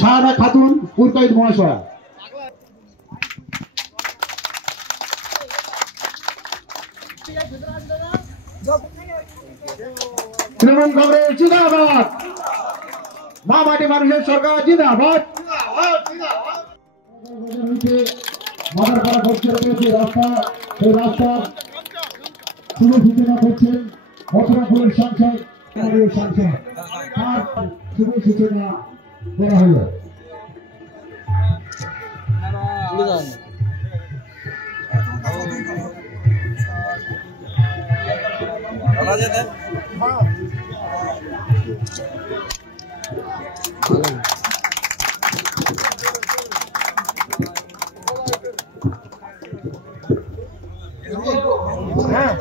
শাহানা খাতুন পুরকাইত মহাশয়া। তৃণমূল কংগ্রেস জিন্দাবাদ, মা মাটি মানুষের সরকার জিন্দাবাদ। মাদারপাড়া গোষ্ঠীর যে রাস্তা, সেই রাস্তা শুভ সূচনা করছেন মথুরাপুরের সাংসদ তার শুভ সূচনা করা হল। হ্যাঁ